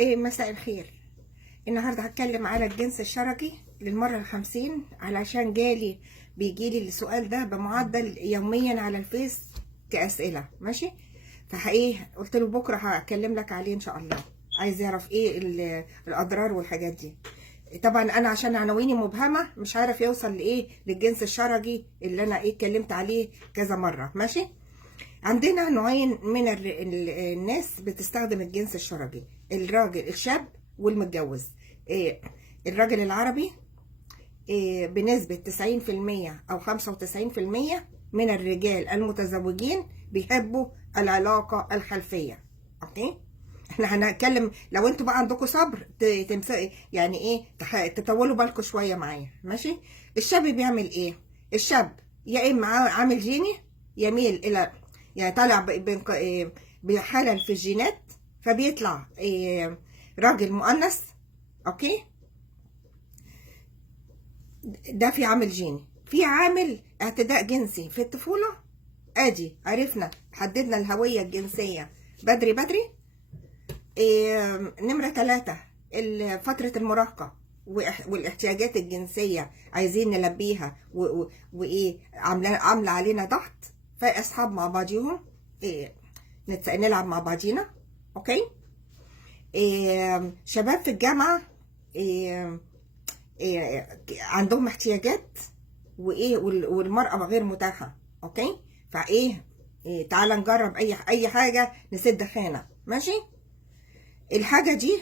مساء الخير. النهاردة هتكلم على الجنس الشرجي للمرة ال50 علشان بيجيلي السؤال ده بمعدل يوميا على الفيس كأسئلة. ماشي، قلت له بكرة هكلم لك عليه ان شاء الله. عايز يعرف ايه الأضرار والحاجات دي. طبعا انا عشان عناويني مبهمة مش عارف يوصل للجنس الشرجي اللي انا اتكلمت عليه كذا مرة. ماشي، عندنا نوعين من الناس بتستخدم الجنس الشرجي: الراجل الشاب والمتجوز. الراجل العربي بنسبة 90% أو 95% من الرجال المتزوجين بيحبوا العلاقة الخلفية. أوكي، احنا هنتكلم. لو انتوا بقى عندكم صبر يعني ايه تطولوا بالكم شوية معايا. ماشي، الشاب بيعمل ايه؟ الشاب يا اما عامل جيني يميل الى، يعني طالع بحلل في الجينات، فبيطلع راجل مؤنث. اوكي، ده في عامل جيني. في عامل اعتداء جنسي في الطفولة. ادي عرفنا حددنا الهوية الجنسية بدري بدري. نمرة 3 فترة المراهقة والاحتياجات الجنسية عايزين نلبيها، وايه عاملة علينا ضغط، فاصحاب مع بعضيهم نلعب مع بعضينا. اوكي، شباب في الجامعة عندهم احتياجات والمرأة غير متاحة. اوكي، تعال نجرب اي حاجة نسد خانة. ماشي، الحاجة دي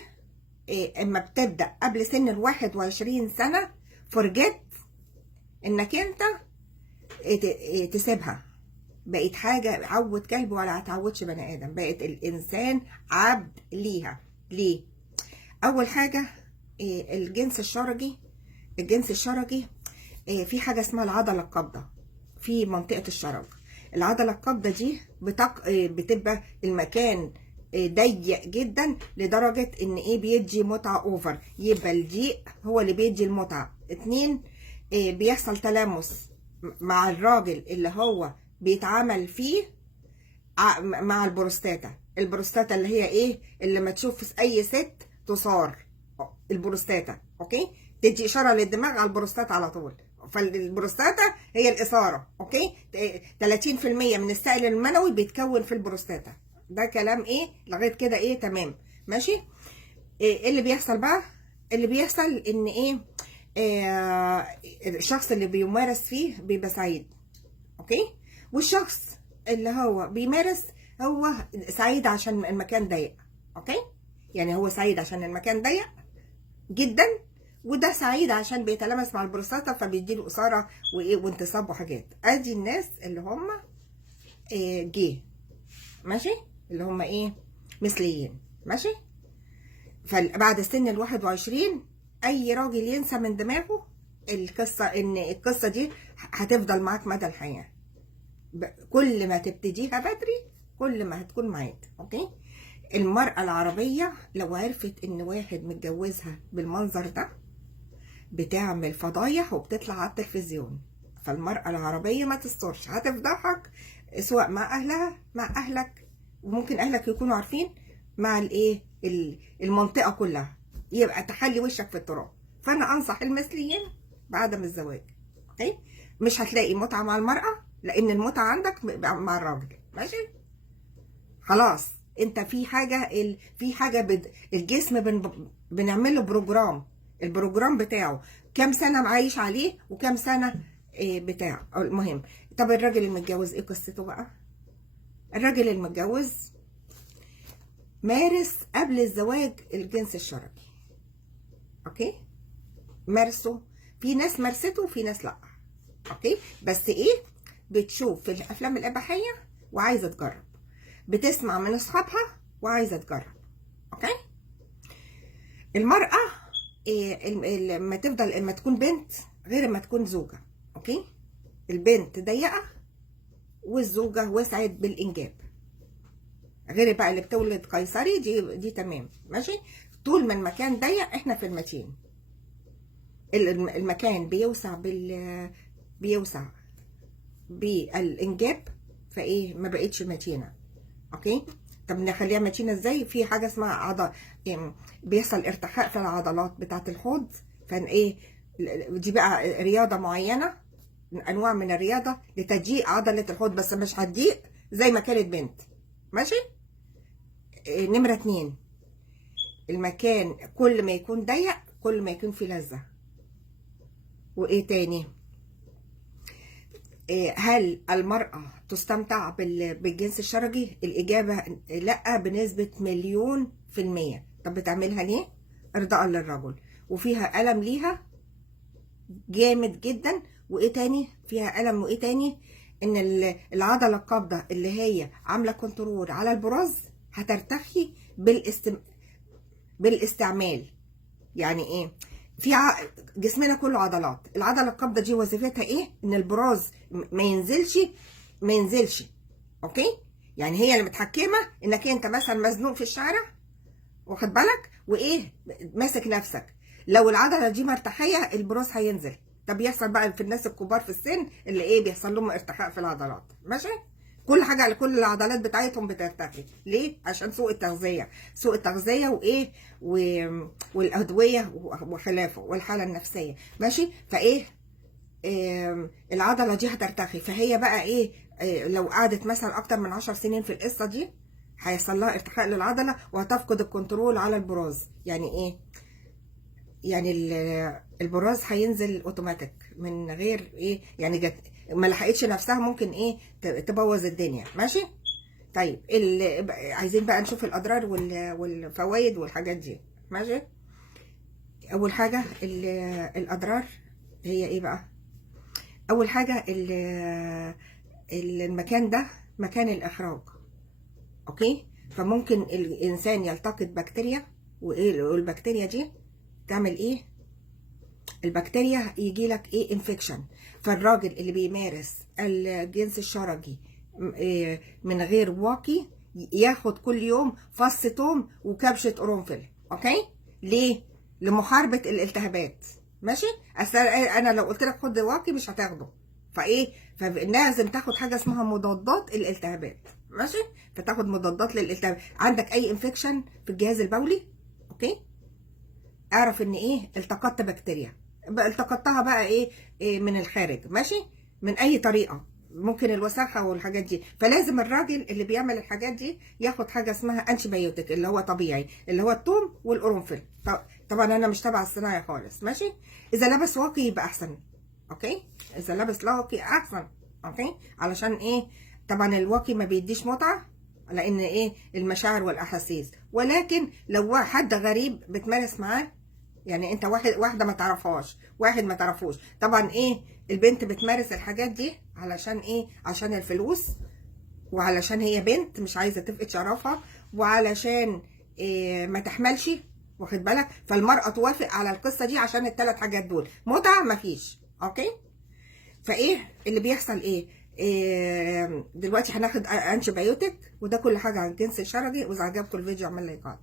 اما بتبدأ قبل سن 21 سنة فرجت انك انت تسيبها. بقت حاجة عود كلب ولا هتعودش بني ادم، بقت الانسان عبد ليها. ليه؟ اول حاجة الجنس الشرجي في حاجة اسمها العضلة القابضة في منطقة الشرج. العضلة القابضة دي بتبقى المكان ضيق جدا لدرجة ان بيدي متعة اوفر. يبقى الضيق هو اللي بيدي المتعة. 2، بيحصل تلامس مع الراجل اللي هو بيتعامل فيه مع البروستاتا. البروستاتا اللي هي اللي لما تشوف في اي ست تصار البروستاتا. اوكي، تدي اشاره للدماغ على البروستاتا على طول. فالبروستاتا هي الاثاره. اوكي، 30% من السائل المنوي بيتكون في البروستاتا. ده كلام لغايه كده تمام. ماشي، اللي بيحصل بقى، اللي بيحصل ان الشخص اللي بيمارس فيه بيبقى سعيد. اوكي، والشخص اللي هو بيمارس هو سعيد عشان المكان ضيق. اوكي، يعني هو سعيد عشان المكان ضيق جدا، وده سعيد عشان بيتلامس مع البروستاتا فبيديله اثاره وانتصاب وحاجات. ادي الناس اللي هم جي. ماشي، اللي هم مثليين. ماشي، فبعد سن 21 اي راجل ينسى من دماغه القصه دي هتفضل معاك مدى الحياه. كل ما تبتديها بدري كل ما هتكون معاك. اوكي، المرأة العربية لو عرفت ان واحد متجوزها بالمنظر ده بتعمل فضايح وبتطلع على التلفزيون. فالمرأة العربية ما تسترش، هتفضحك سواء مع اهلها مع اهلك، وممكن اهلك يكونوا عارفين، مع المنطقة كلها. يبقى تحلي وشك في التراب. فانا انصح المثليين بعدم الزواج. اوكي، مش هتلاقي متعة مع المرأة لان المتعة عندك مع الراجل. ماشي، خلاص. انت في حاجه الجسم بنعمل له البروجرام بتاعه كام سنه عايش عليه وكام سنه بتاع. المهم، طب الراجل المتجوز ايه قصته بقى؟ الراجل المتجوز مارس قبل الزواج الجنس الشرجي. اوكي، مارسه. في ناس مارسته وفي ناس لا. اوكي، بس بتشوف في الافلام الاباحيه وعايزه تجرب، بتسمع من اصحابها وعايزه تجرب. اوكي، المراه لما تكون بنت غير ما تكون زوجه. اوكي، البنت ضيقه والزوجه وسعت بالانجاب، غير بقى اللي بتولد قيصري. دي تمام. ماشي، طول ما المكان ضيق احنا في المتين. المكان بيوسع بالانجاب ما بقتش متينه. اوكي، طب نخليها ماشيين ازاي؟ في حاجه اسمها بيحصل ارتخاء في العضلات بتاعه الحوض، فان ايه دي بقى رياضه معينه، انواع من الرياضه لتضييق عضله الحوض، بس مش هتضيق زي ما كانت بنت. ماشي. نمره 2، المكان كل ما يكون ضيق كل ما يكون فيه لذة. وايه تاني؟ هل المرأة تستمتع بالجنس الشرجي؟ الإجابة لا بنسبة 1,000,000%. طب بتعملها ليه؟ إرضاء للرجل، وفيها ألم ليها جامد جدا. وإيه تاني؟ فيها ألم. وإيه تاني؟ إن العضلة القابضة اللي هي عاملة كنترول على البراز هترتخي بالاستعمال. يعني إيه؟ في جسمنا كله عضلات. العضله القابضه دي وظيفتها ايه؟ ان البراز ما ينزلش. اوكي؟ يعني هي اللي متحكمه انك انت مثلا مزنوق في الشارع، واخد بالك، وايه ماسك نفسك. لو العضله دي مرتخيه البراز هينزل. طب يحصل بقى في الناس الكبار في السن اللي ايه بيحصل لهم ارتخاء في العضلات. ماشي؟ كل حاجه، كل العضلات بتاعتهم بترتخي. ليه؟ عشان سوء التغذيه وايه والادويه وخلافه والحاله النفسيه. ماشي. فايه العضله دي هترتخي. فهي بقى ايه لو قعدت مثلا اكتر من 10 سنين في القصه دي هيحصل لها ارتخاء للعضله وهتفقد الكنترول على البراز. يعني ايه؟ يعني البراز هينزل اوتوماتيك من غير ايه، يعني ما لحقتش نفسها ممكن ايه تبوظ الدنيا. ماشي. طيب عايزين بقى نشوف الاضرار والفوائد والحاجات دي. ماشي. اول حاجه الاضرار هي ايه بقى؟ اول حاجه المكان ده مكان الاخراج. اوكي؟ فممكن الانسان يلتقط بكتيريا، والبكتيريا دي تعمل ايه؟ البكتيريا يجي لك ايه انفكشن. فالراجل اللي بيمارس الجنس الشرجي من غير واقي ياخد كل يوم فص توم وكبشة قرنفل. اوكي؟ ليه؟ لمحاربة الالتهابات. ماشي؟ انا لو قلت لك خد واقي مش هتاخده. فلازم تاخد حاجة اسمها مضادات الالتهابات. ماشي؟ فتاخد مضادات للالتهاب. عندك اي انفكشن في الجهاز البولي، اوكي، اعرف ان ايه التقطت بكتيريا. التقطتها بقى إيه من الخارج. ماشي؟ من اي طريقه، ممكن الوساخه والحاجات دي. فلازم الراجل اللي بيعمل الحاجات دي ياخد حاجه اسمها انتي بايوتيك اللي هو طبيعي، اللي هو الثوم والقرنفل. طبعا انا مش تبع الصناعه خالص. ماشي؟ اذا لابس واقي يبقى احسن. اوكي؟ اذا لابس واقي احسن. اوكي؟ علشان ايه؟ طبعا الواقي ما بيديش متعه لان ايه المشاعر والاحاسيس، ولكن لو حد غريب بتمارس معاه، يعني انت واحده ما تعرفهاش، واحد ما تعرفوش، طبعا ايه البنت بتمارس الحاجات دي علشان ايه؟ عشان الفلوس، وعلشان هي بنت مش عايزه تفقد شرفها، وعلشان إيه ما تحملش، واخد بالك. فالمراه توافق على القصه دي عشان الثلاث حاجات دول. متعه مفيش. اوكي؟ فايه اللي بيحصل ايه دلوقتي هناخد انتي بايوتيك، وده كل حاجه عن الجنس الشرجي. واذا عجبكم الفيديو اعمل لايكات.